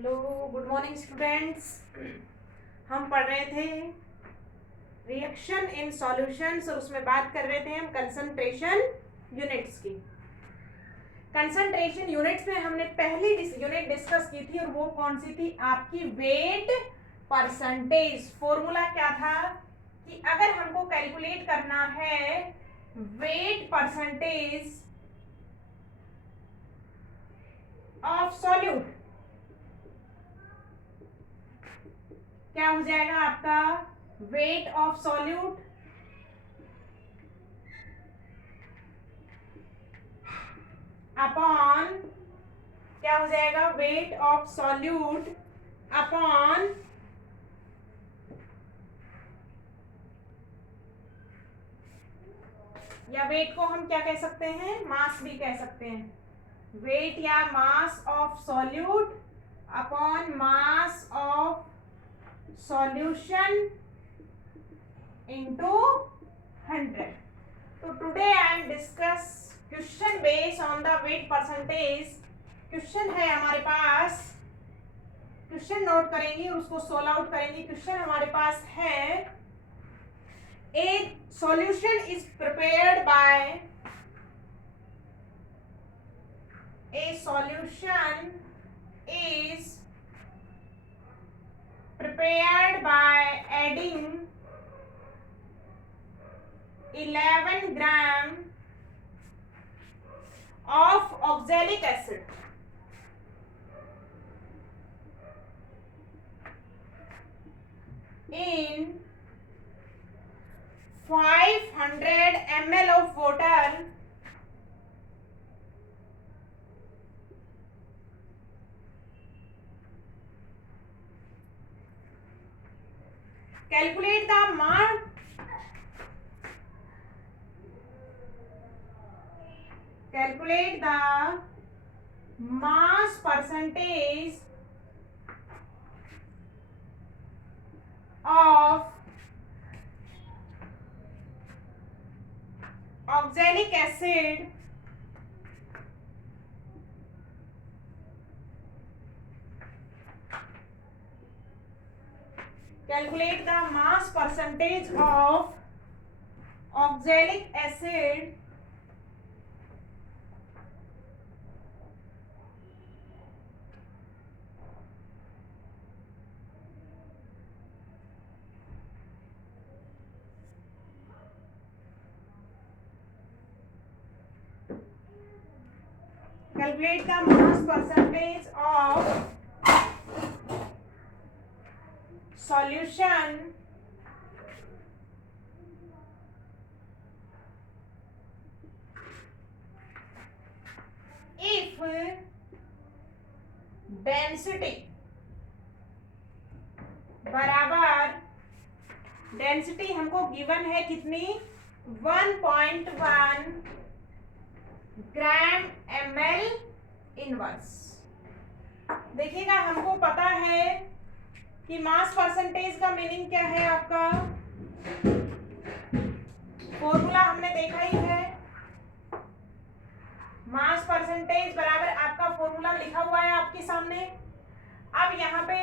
Hello, good morning students. हम पढ़ रहे थे रिएक्शन इन सॉल्यूशंस और उसमें बात कर रहे थे हम कंसंट्रेशन यूनिट्स की। कंसंट्रेशन यूनिट्स में हमने पहली यूनिट डिस्कस की थी और वो कौन सी थी? आपकी वेट परसेंटेज। फॉर्मूला क्या था कि अगर हमको कैलकुलेट करना है वेट परसेंटेज ऑफ सॉल्यूट, क्या हो जाएगा आपका? वेट ऑफ सॉल्यूट अपॉन, क्या हो जाएगा? वेट ऑफ सॉल्यूट अपॉन या वेट को हम क्या कह सकते हैं? मास भी कह सकते हैं। वेट या mass of solute upon mass of solution into 100. So today I am discuss question based on the weight percentage. Question है हमारे पास, क्वेश्चन नोट करेंगे और उसको सोल्व आउट करेंगे। क्वेश्चन हमारे पास है, ए solution is prepared by, A solution is prepared by adding 11 gram of oxalic acid in 500 ml of water calculate the mass percentage of oxalic acid calculate the mass percentage of oxalic acid calculate the mass percentage of solution if density बराबर, density हमको given है कितनी? 1.1 ग्राम ml inverse. देखिएगा, हमको पता है कि mass percentage का मीनिंग क्या है आपका, फॉर्मूला हमने देखा ही है। मास परसेंटेज बराबर आपका फॉर्मूला लिखा हुआ है आपके सामने। अब यहाँ पे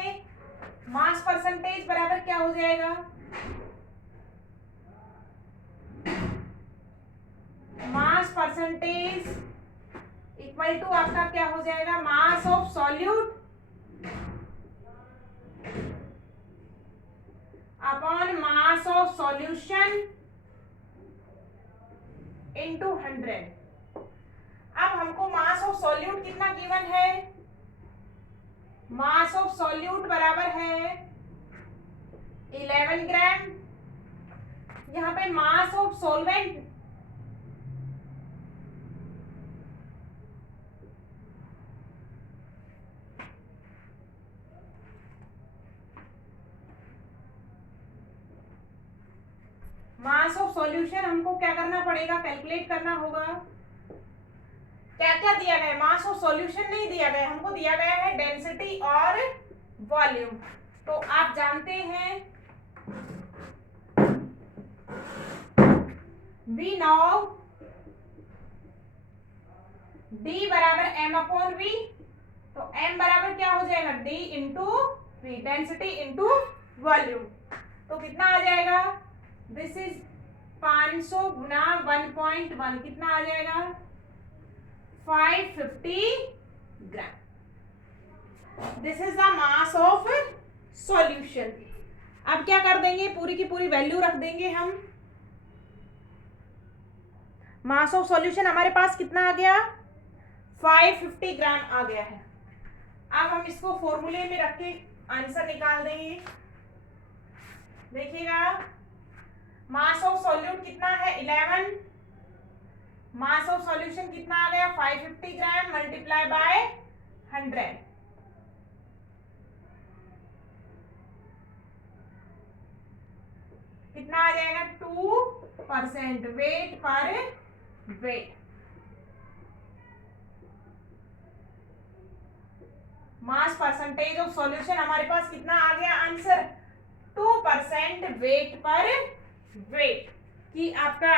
मास परसेंटेज बराबर क्या हो जाएगा? मास परसेंटेज इक्वल टू आपका क्या हो जाएगा? Mass of solute upon mass of solution into 100। अब हमको मास ऑफ सॉल्यूट कितना गिवन है? मास ऑफ सॉल्यूट बराबर है 11 ग्राम। यहाँ पे mass of solvent mass of solution हमको क्या करना पड़ेगा? कैलकुलेट करना होगा। क्या क्या दिया गया? मास ऑफ सॉल्यूशन नहीं दिया गया, हमको दिया गया है डेंसिटी और वॉल्यूम। तो आप जानते हैं वी नो D बराबर M अपॉन V। तो m बराबर क्या हो जाएगा, d into V, density into volume. तो कितना आ जाएगा, दिस इज 500 गुना 1.1 कितना आ जाएगा, 550 gram. This is the mass of solution. अब क्या कर देंगे, पूरी की पूरी वैल्यू रख देंगे हम। मास ऑफ सॉल्यूशन हमारे पास कितना आ गया, 550 ग्राम आ गया है। अब हम इसको फॉर्मूले में रख के आंसर निकाल देंगे। देखिएगा, मास ऑफ सॉल्यूट कितना है 11, मास ऑफ सॉल्यूशन कितना आ गया 550 ग्राम मल्टीप्लाई बाय 100, कितना आ जाएगा 2% वेट पर weight. Mass percentage of solution हमारे पास कितना आ गया आंसर, 2% वेट पर वेट। कि आपका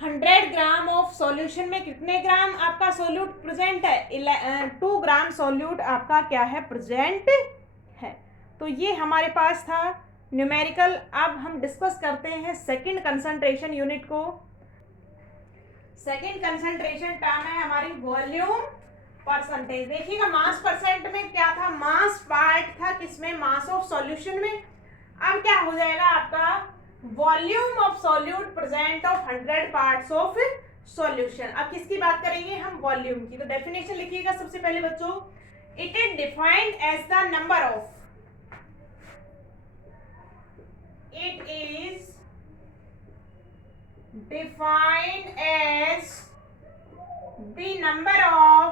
100 ग्राम ऑफ सॉल्यूशन में कितने ग्राम आपका सोल्यूट प्रेजेंट है, 2 ग्राम सोल्यूट आपका क्या है, प्रेजेंट है। तो ये हमारे पास था न्यूमेरिकल। अब हम डिस्कस करते हैं सेकंड कंसंट्रेशन यूनिट को। सेकंड कंसंट्रेशन टर्म है हमारी वॉल्यूम परसेंटेज। देखिएगा, मास परसेंट में क्या था, मास पार्ट था किसमें, मास ऑफ सॉल्यूशन में। अब क्या हो जाएगा आपका, volume of solute present of 100 parts of solution. अब किसकी बात करेंगे हम, वॉल्यूम की। तो डेफिनेशन लिखिएगा सबसे पहले बच्चों, it is defined as the number of, it is defined as the number of,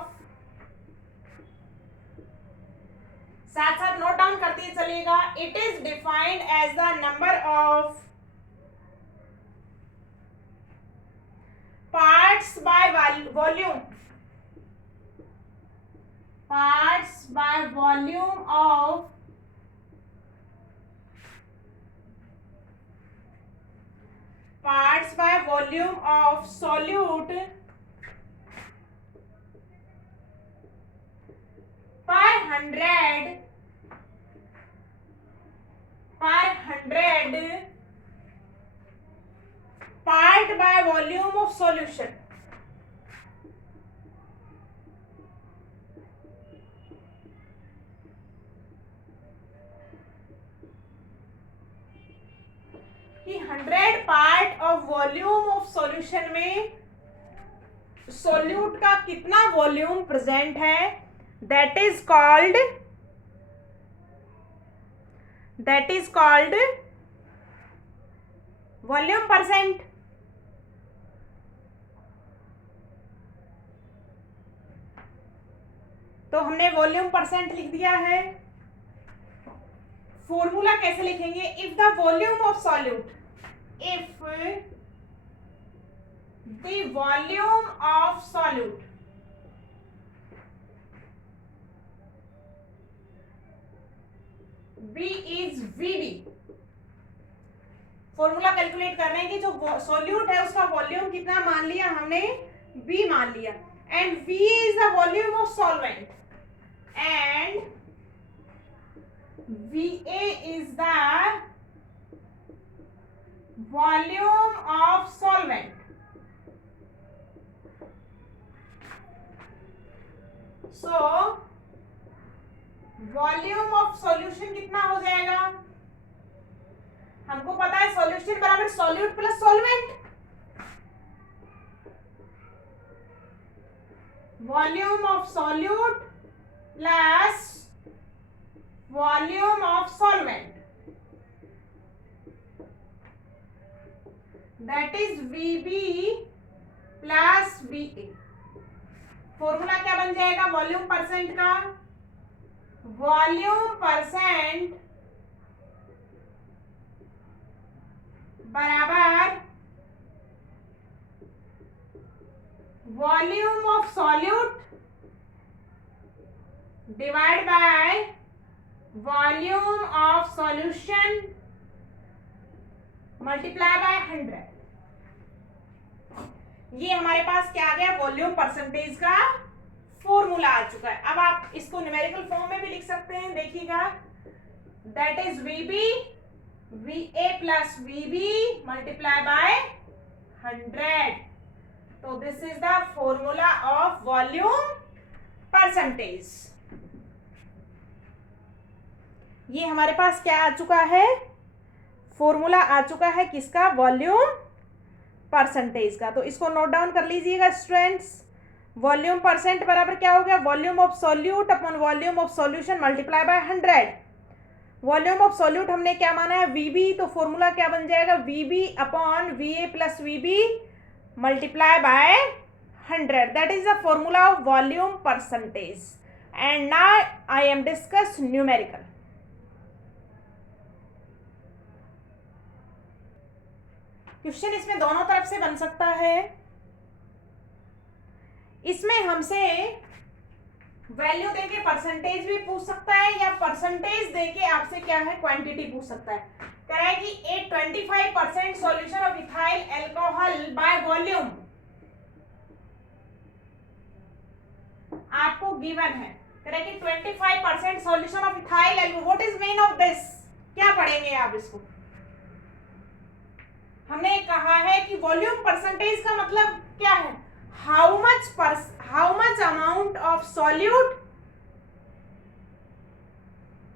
साथ साथ नोट डाउन करते चलिएगा, it is defined as the number of parts by volume, parts by volume of parts by volume of solute per 100 part by volume of solution। कि 100 part of volume of solution में solute का कितना volume present है, that is called volume percent. तो हमने volume percent लिख दिया है। फॉर्मूला कैसे लिखेंगे, if the volume of solute, if the volume of solute V is VB, formula calculate कर रहे हैं कि जो सॉल्यूट है उसका वॉल्यूम कितना मान लिया हमने, V मान लिया, and V is the volume of solvent and VA is the volume of solvent। So volume of solution कितना हो जाएगा, हमको पता है सॉल्यूशन बराबर solute plus solvent. Volume of solute plus volume of solvent, that is VB plus VA। Formula क्या बन जाएगा वॉल्यूम परसेंट का, वॉल्यूम परसेंट बराबर volume of solute divide by volume of solution multiply by 100। ये हमारे पास क्या आ गया, वॉल्यूम परसेंटेज का फॉर्मूला आ चुका है। अब आप इसको न्यूमेरिकल फॉर्म में भी लिख सकते हैं, देखिएगा, that is VB VA plus VB multiply by 100। तो this is the formula of volume percentage. ये हमारे पास क्या आ चुका है, फॉर्मूला आ चुका है किसका, वॉल्यूम परसेंटेज का। तो इसको नोट डाउन कर लीजिएगा स्टूडेंट्स। वॉल्यूम परसेंट बराबर क्या हो गया, volume of solute upon volume of solution multiply by 100। Volume of solute हमने क्या माना है, VB, तो फॉर्मूला क्या बन जाएगा, VB upon VA plus VB multiply by 100। That is the formula of volume percentage. And now I am discuss numerical. Question इसमें दोनों तरफ से बन सकता है। इसमें हमसे वैल्यू देके परसेंटेज भी पूछ सकता है, या परसेंटेज देके आपसे क्या है, क्वांटिटी पूछ सकता है। कह रहा है कि 25% solution of ethyl alcohol by volume आपको गिवन है। कह रहा है कि 25% solution of ethyl alcohol, what is mean of this, क्या पढ़ेंगे आप इसको। हमने कहा है कि वॉल्यूम परसेंटेज का मतलब क्या है, how much amount of solute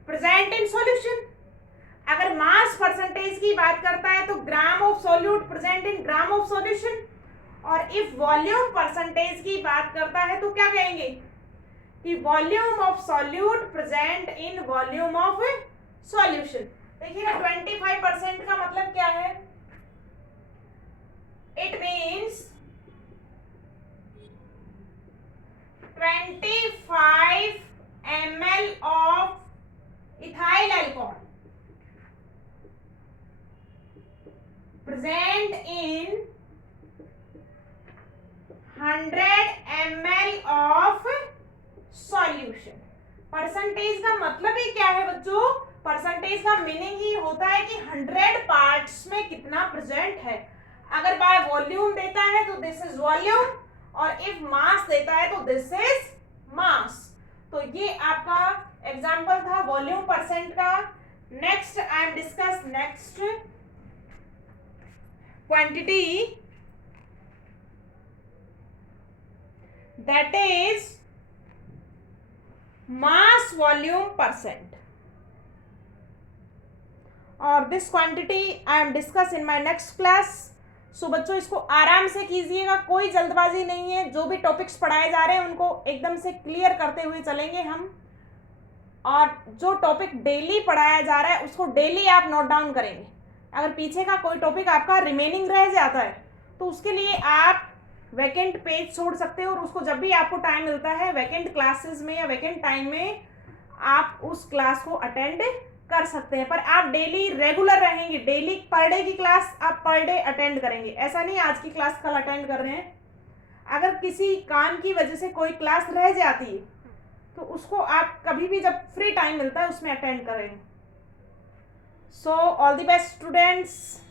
present in solution. अगर मास परसेंटेज की बात करता है तो gram of solute present in gram of solution, और इफ वॉल्यूम परसेंटेज की बात करता है तो क्या कहेंगे कि volume of solute present in volume of solution. देखिएगा 25% का मतलब क्या है, it means 25 ml of ethyl alcohol present in 100 ml of solution। Percentage का मतलब ही क्या है बच्चों, परसेंटेज का मीनिंग ही होता है कि 100 पार्ट्स में कितना प्रेजेंट है। अगर बाय वॉल्यूम देता है तो दिस इज वॉल्यूम, और इफ मास देता है तो दिस इज मास। तो ये आपका एग्जांपल था वॉल्यूम परसेंट का। Next I am discuss next quantity, that is mass volume percent, और this quantity I am discuss in my next class. So बच्चों इसको आराम से कीजिएगा, कोई जल्दबाजी नहीं है। जो भी टॉपिक्स पढ़ाए जा रहे हैं उनको एकदम से क्लियर करते हुए चलेंगे हम, और जो टॉपिक डेली पढ़ाया जा रहा है उसको डेली आप नोट डाउन करेंगे। अगर पीछे का कोई टॉपिक आपका रिमेनिंग रह जाता है तो उसके लिए आप वैकेंट पेज छोड़ सकते हो, और उसको जब भी आपको टाइम मिलता है वैकेंट क्लासेस में या वैकेंट टाइम में आप उस क्लास को अटेंड कर सकते हैं। पर आप डेली रेगुलर रहेंगे, डेली पर डे की क्लास आप पर डे अटेंड करेंगे। ऐसा नहीं आज की क्लास कल अटेंड कर रहे हैं। अगर किसी काम की वजह से कोई क्लास रह जाती है तो उसको आप कभी भी जब फ्री टाइम मिलता है उसमें अटेंड करें। So all the best students.